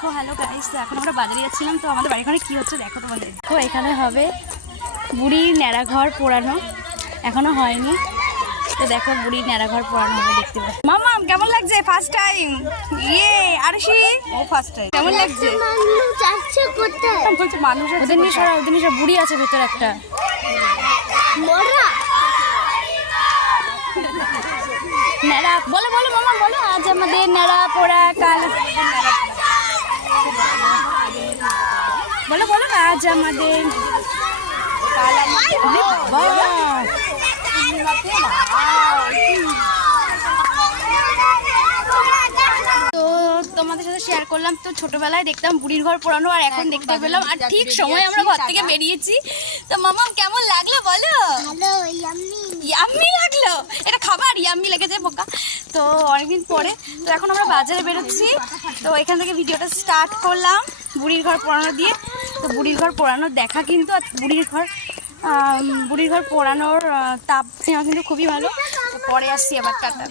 দেখো hello guys, তো এখন আমরা বাজারে যাচ্ছিলাম। তো আমাদের বাড়ি এখানে কী হচ্ছে দেখো তোমাদের। তো এখানে হবে বুড়ির ন্যাড়া ঘর পোড়ানো, এখনো হয়নি। তো দেখো বুড়ির ন্যাড়া ঘর পোড়ানো হবে, দেখতে পাচ্ছি। মামা কেমন লাগছে? ফার্স্ট টাইম আরশি ও ফার্স্ট টাইম। কেমন লাগছে? বলছে মানুষ ওদের নিয়ে সরা, ওদের নিয়ে বুড়ি আছে ভেতর একটা। ন্যাড়া বলো বলো মামা বলো, আজ আমাদের ন্যাড়া পোড়া কাল বলো বলো না, আজ আমাদের তো তোমাদের সাথে শেয়ার করলাম। তো ছোটবেলায় দেখতাম বুড়ির ঘর পোড়ানো, আর এখন দেখতে পেলাম, আর ঠিক সময় আমরা ঘর থেকে বেরিয়েছি। তো মামা কেমন লাগলো বলো? ইয়াম্মি লাগলো, এটা খাবার ইয়াম্মি লেগেছে বোকা। তো অনেকদিন পরে তো এখন আমরা বাজারে বেরোচ্ছি। তো এখান থেকে ভিডিওটা স্টার্ট করলাম বুড়ির ঘর পোড়ানো দিয়ে। তো বুড়ির ঘর পোড়ানোর দেখা কিন্তু, আর বুড়ির ঘর পোড়ানোর তাপ নেওয়া কিন্তু খুবই ভালো। তো পরে আসছি আবার, টাটা।